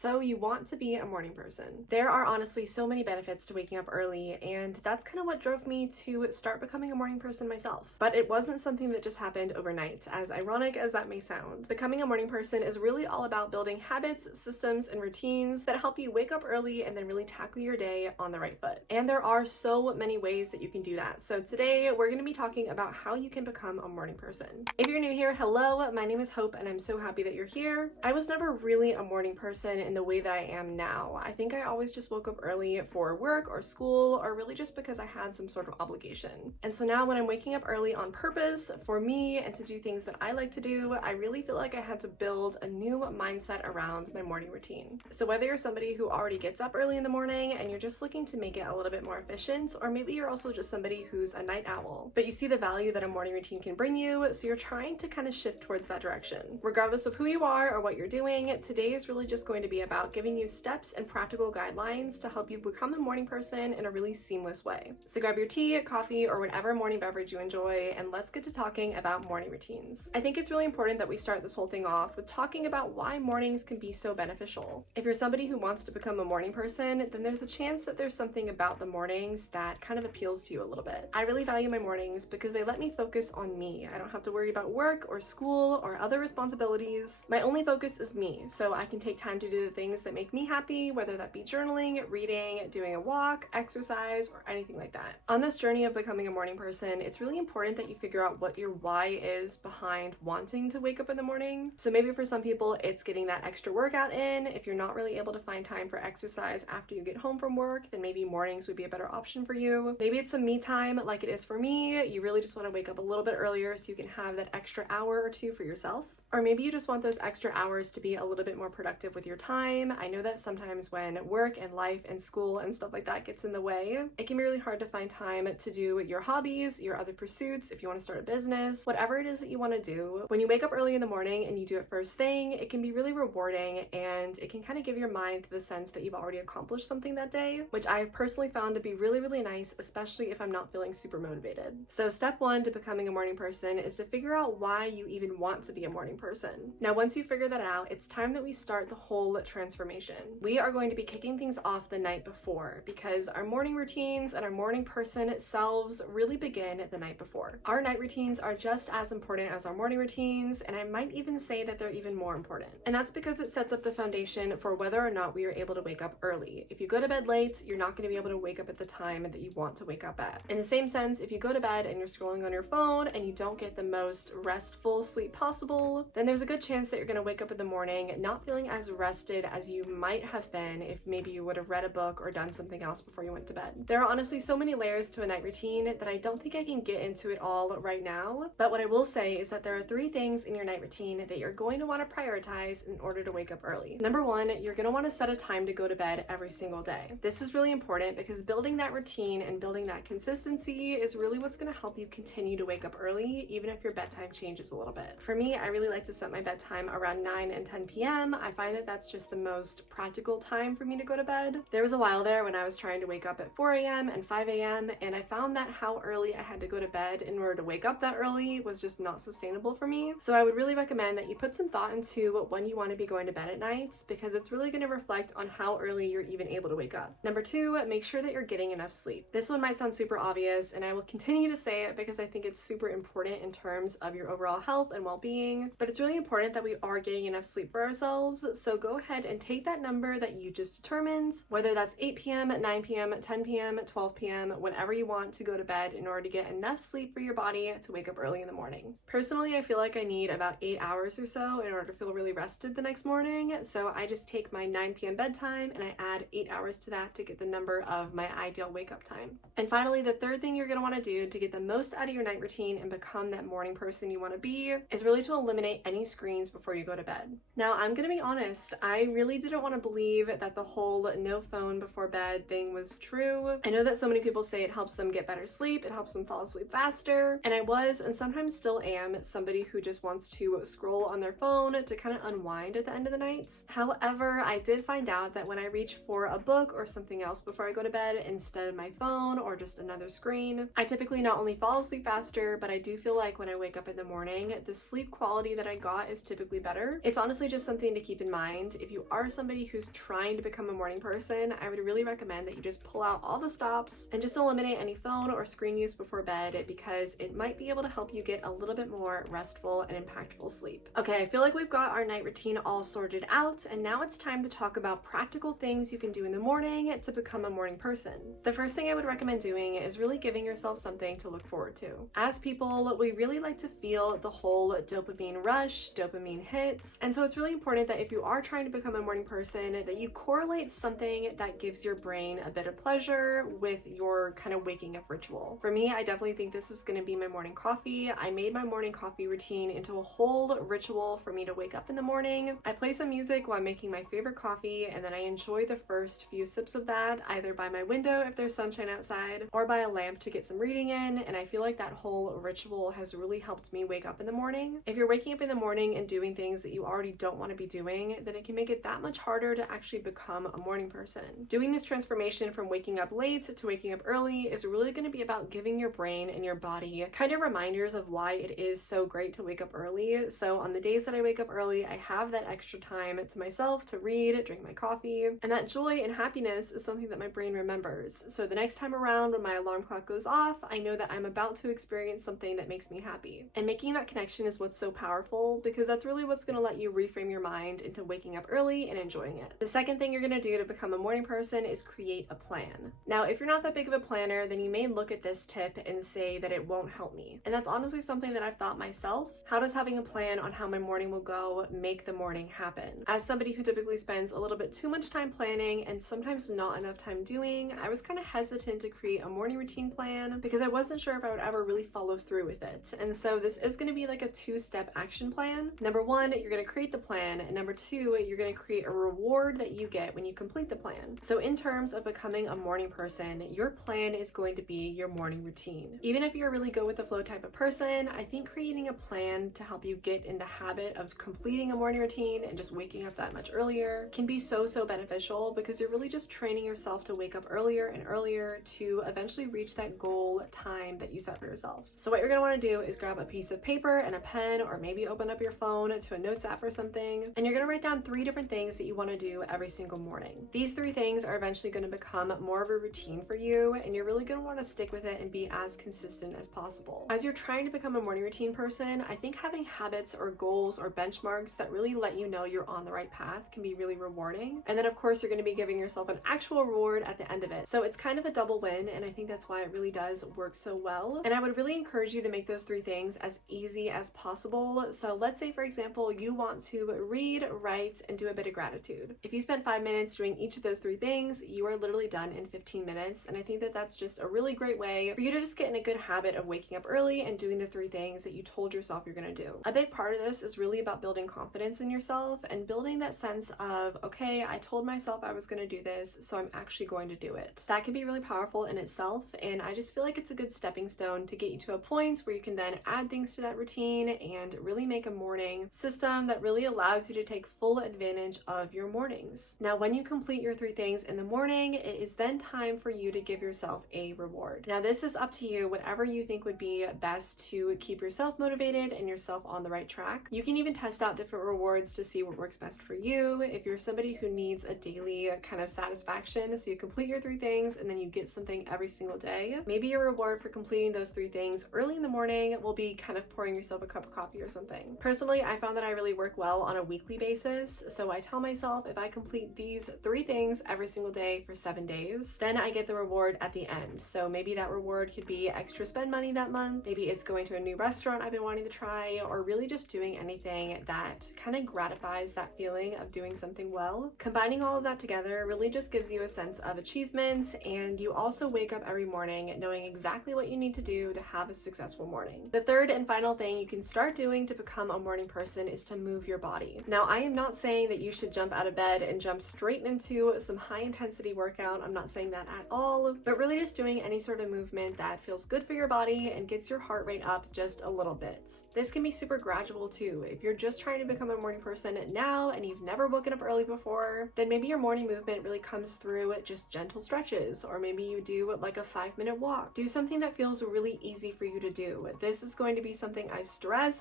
So you want to be a morning person. There are honestly so many benefits to waking up early, and that's kind of what drove me to start becoming a morning person myself. But it wasn't something that just happened overnight, as ironic as that may sound. Becoming a morning person is really all about building habits, systems, and routines that help you wake up early and then really tackle your day on the right foot. And there are so many ways that you can do that. So today we're going to be talking about how you can become a morning person. If you're new here, hello, my name is Hope and I'm so happy that you're here. I was never really a morning person in the way that I am now. I think I always just woke up early for work or school, or really just because I had some sort of obligation. And so now when I'm waking up early on purpose for me and to do things that I like to do, I really feel like I had to build a new mindset around my morning routine. So whether you're somebody who already gets up early in the morning and you're just looking to make it a little bit more efficient, or maybe you're also just somebody who's a night owl, but you see the value that a morning routine can bring you, so you're trying to kind of shift towards that direction. Regardless of who you are or what you're doing, today is really just going to be about giving you steps and practical guidelines to help you become a morning person in a really seamless way. So grab your tea, coffee, or whatever morning beverage you enjoy, and let's get to talking about morning routines. I think it's really important that we start this whole thing off with talking about why mornings can be so beneficial. If you're somebody who wants to become a morning person, then there's a chance that there's something about the mornings that kind of appeals to you a little bit. I really value my mornings because they let me focus on me. I don't have to worry about work or school or other responsibilities. My only focus is me, so I can take time to do the things that make me happy, whether that be journaling, reading, doing a walk, exercise, or anything like that. On this journey of becoming a morning person, it's really important that you figure out what your why is behind wanting to wake up in the morning. So maybe for some people, it's getting that extra workout in. If you're not really able to find time for exercise after you get home from work, then maybe mornings would be a better option for you. Maybe it's some me time like it is for me. You really just want to wake up a little bit earlier so you can have that extra hour or two for yourself. Or maybe you just want those extra hours to be a little bit more productive with your time. I know that sometimes when work and life and school and stuff like that gets in the way, it can be really hard to find time to do your hobbies, your other pursuits, if you want to start a business, whatever it is that you want to do. When you wake up early in the morning and you do it first thing, it can be really rewarding, and it can kind of give your mind the sense that you've already accomplished something that day, which I've personally found to be really, really nice, especially if I'm not feeling super motivated. So step one to becoming a morning person is to figure out why you even want to be a morning person. Now, once you figure that out, it's time that we start the whole transformation. We are going to be kicking things off the night before, because our morning routines and our morning person selves really begin the night before. Our night routines are just as important as our morning routines, and I might even say that they're even more important. And that's because it sets up the foundation for whether or not we are able to wake up early. If you go to bed late, you're not going to be able to wake up at the time that you want to wake up at. In the same sense, if you go to bed and you're scrolling on your phone and you don't get the most restful sleep possible, then there's a good chance that you're going to wake up in the morning not feeling as rested as you might have been if maybe you would have read a book or done something else before you went to bed. There are honestly so many layers to a night routine that I don't think I can get into it all right now, but what I will say is that there are 3 things in your night routine that you're going to want to prioritize in order to wake up early. Number 1, you're going to want to set a time to go to bed every single day. This is really important because building that routine and building that consistency is really what's going to help you continue to wake up early, even if your bedtime changes a little bit. For me, I really like to set my bedtime around 9 and 10 p.m. I find that that's just the most practical time for me to go to bed. There was a while there when I was trying to wake up at 4 a.m. and 5 a.m. and I found that how early I had to go to bed in order to wake up that early was just not sustainable for me. So I would really recommend that you put some thought into when you want to be going to bed at night, because it's really going to reflect on how early you're even able to wake up. Number 2, make sure that you're getting enough sleep. This one might sound super obvious, and I will continue to say it because I think it's super important in terms of your overall health and well-being, but it's really important that we are getting enough sleep for ourselves. So go ahead and take that number that you just determined, whether that's 8 p.m., 9 p.m., 10 p.m., 12 p.m., whenever you want to go to bed in order to get enough sleep for your body to wake up early in the morning. Personally, I feel like I need about 8 hours or so in order to feel really rested the next morning, so I just take my 9 p.m. bedtime and I add 8 hours to that to get the number of my ideal wake up time. And finally, the 3rd thing you're going to want to do to get the most out of your night routine and become that morning person you want to be is really to eliminate any screens before you go to bed. Now, I'm going to be honest, I really didn't want to believe that the whole no phone before bed thing was true. I know that so many people say it helps them get better sleep, it helps them fall asleep faster, and I was, and sometimes still am, somebody who just wants to scroll on their phone to kind of unwind at the end of the night. However, I did find out that when I reach for a book or something else before I go to bed instead of my phone or just another screen, I typically not only fall asleep faster, but I do feel like when I wake up in the morning, the sleep quality that I got is typically better. It's honestly just something to keep in mind. If you are somebody who's trying to become a morning person, I would really recommend that you just pull out all the stops and just eliminate any phone or screen use before bed, because it might be able to help you get a little bit more restful and impactful sleep. Okay, I feel like we've got our night routine all sorted out, and now it's time to talk about practical things you can do in the morning to become a morning person. The first thing I would recommend doing is really giving yourself something to look forward to. As people, we really like to feel the whole dopamine rush, dopamine hits, and so it's really important that if you are trying to become a morning person, that you correlate something that gives your brain a bit of pleasure with your kind of waking up ritual. For me, I definitely think this is going to be my morning coffee. I made my morning coffee routine into a whole ritual for me to wake up in the morning. I play some music while I'm making my favorite coffee, and then I enjoy the first few sips of that either by my window if there's sunshine outside, or by a lamp to get some reading in, and I feel like that whole ritual has really helped me wake up in the morning. If you're waking up in the morning and doing things that you already don't want to be doing, then it can make it that much harder to actually become a morning person. Doing this transformation from waking up late to waking up early is really going to be about giving your brain and your body kind of reminders of why it is so great to wake up early. So on the days that I wake up early, I have that extra time to myself to read, drink my coffee, and that joy and happiness is something that my brain remembers. So the next time around when my alarm clock goes off, I know that I'm about to experience something that makes me happy. And making that connection is what's so powerful, because that's really what's going to let you reframe your mind into waking up early and enjoying it. The second thing you're going to do to become a morning person is create a plan. Now, if you're not that big of a planner, then you may look at this tip and say that it won't help me. And that's honestly something that I've thought myself. How does having a plan on how my morning will go make the morning happen? As somebody who typically spends a little bit too much time planning and sometimes not enough time doing, I was kind of hesitant to create a morning routine plan because I wasn't sure if I would ever really follow through with it. And so this is going to be like a two-step action plan. Number one, you're going to create the plan, and number two, you're going to create a reward that you get when you complete the plan. So in terms of becoming a morning person, your plan is going to be your morning routine. Even if you're a really go with the flow type of person, I think creating a plan to help you get in the habit of completing a morning routine and just waking up that much earlier can be so beneficial, because you're really just training yourself to wake up earlier and earlier to eventually reach that goal time that you set for yourself. So what you're going to want to do is grab a piece of paper and a pen, or maybe open up your phone to a notes app or something, and you're going to write down 3 different things that you want to do every single morning. These 3 things are eventually going to become more of a routine for you, and you're really going to want to stick with it and be as consistent as possible. As you're trying to become a morning routine person, I think having habits or goals or benchmarks that really let you know you're on the right path can be really rewarding. And then of course you're going to be giving yourself an actual reward at the end of it. So it's kind of a double win, and I think that's why it really does work so well. And I would really encourage you to make those 3 things as easy as possible. So let's say, for example, you want to read, write, and do a bit of gratitude. If you spend 5 minutes doing each of those 3 things, you are literally done in 15 minutes. And I think that that's just a really great way for you to just get in a good habit of waking up early and doing the 3 things that you told yourself you're going to do. A big part of this is really about building confidence in yourself and building that sense of, okay, I told myself I was going to do this, so I'm actually going to do it. That can be really powerful in itself, and I just feel like it's a good stepping stone to get you to a point where you can then add things to that routine and really make a morning system that really allows you to take full advantage of your mornings. Now, when you complete your 3 things in the morning, it is then time for you to give yourself a reward. Now, this is up to you, whatever you think would be best to keep yourself motivated and yourself on the right track. You can even test out different rewards to see what works best for you. If you're somebody who needs a daily kind of satisfaction, so you complete your 3 things and then you get something every single day, maybe your reward for completing those 3 things early in the morning will be kind of pouring yourself a cup of coffee or something. Personally, I found that I really work well on a weekly basis, so I tell myself if I complete these 3 things every single day for 7 days, then I get the reward at the end. So maybe that reward could be extra spend money that month, maybe it's going to a new restaurant I've been wanting to try, or really just doing anything that kind of gratifies that feeling of doing something well. Combining all of that together really just gives you a sense of achievements, and you also wake up every morning knowing exactly what you need to do to have a successful morning. The third and final thing you can start doing to become a morning person is to move your body. Now, I am not saying that you should jump out of bed and jump straight into some high intensity workout. I'm not saying that at all, but really just doing any sort of movement that feels good for your body and gets your heart rate up just a little bit. This can be super gradual too. If you're just trying to become a morning person now and you've never woken up early before, then maybe your morning movement really comes through just gentle stretches, or maybe you do like a 5-minute walk. Do something that feels really easy for you to do. This is going to be something I stress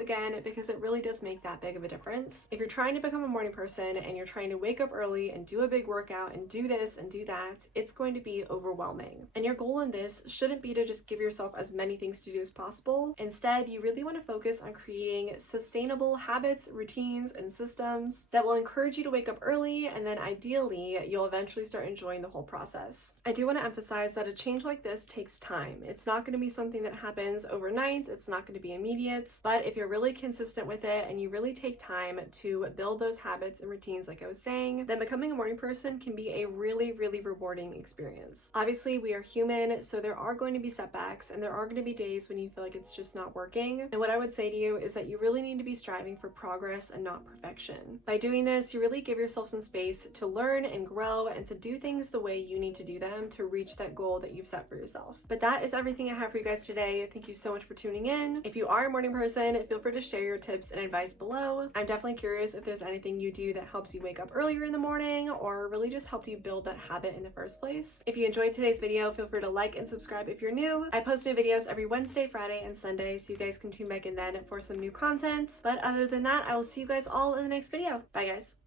again because it really does make that big of a difference. If you're trying to become a morning person and you're trying to wake up early and do a big workout and do this and do that, it's going to be overwhelming. And your goal in this shouldn't be to just give yourself as many things to do as possible. Instead, you really want to focus on creating sustainable habits, routines, and systems that will encourage you to wake up early, and then ideally, you'll eventually start enjoying the whole process. I do want to emphasize that a change like this takes time. It's not going to be something that happens overnight, it's not going to be immediate, but if you're really consistent with it and you really take time to build those habits and routines like I was saying, then becoming a morning person can be a really, really rewarding experience. Obviously, we are human, so there are going to be setbacks and there are going to be days when you feel like it's just not working. And what I would say to you is that you really need to be striving for progress and not perfection. By doing this, you really give yourself some space to learn and grow and to do things the way you need to do them to reach that goal that you've set for yourself. But that is everything I have for you guys today. Thank you so much for tuning in. If you are a morning person, feel free to share your tips and advice below. I'm definitely curious if there's anything you do that helps you wake up earlier in the morning or really just helped you build that habit in the first place. If you enjoyed today's video, feel free to like and subscribe if you're new. I post new videos every Wednesday, Friday, and Sunday, so you guys can tune back in then for some new content. But other than that, I will see you guys all in the next video. Bye, guys.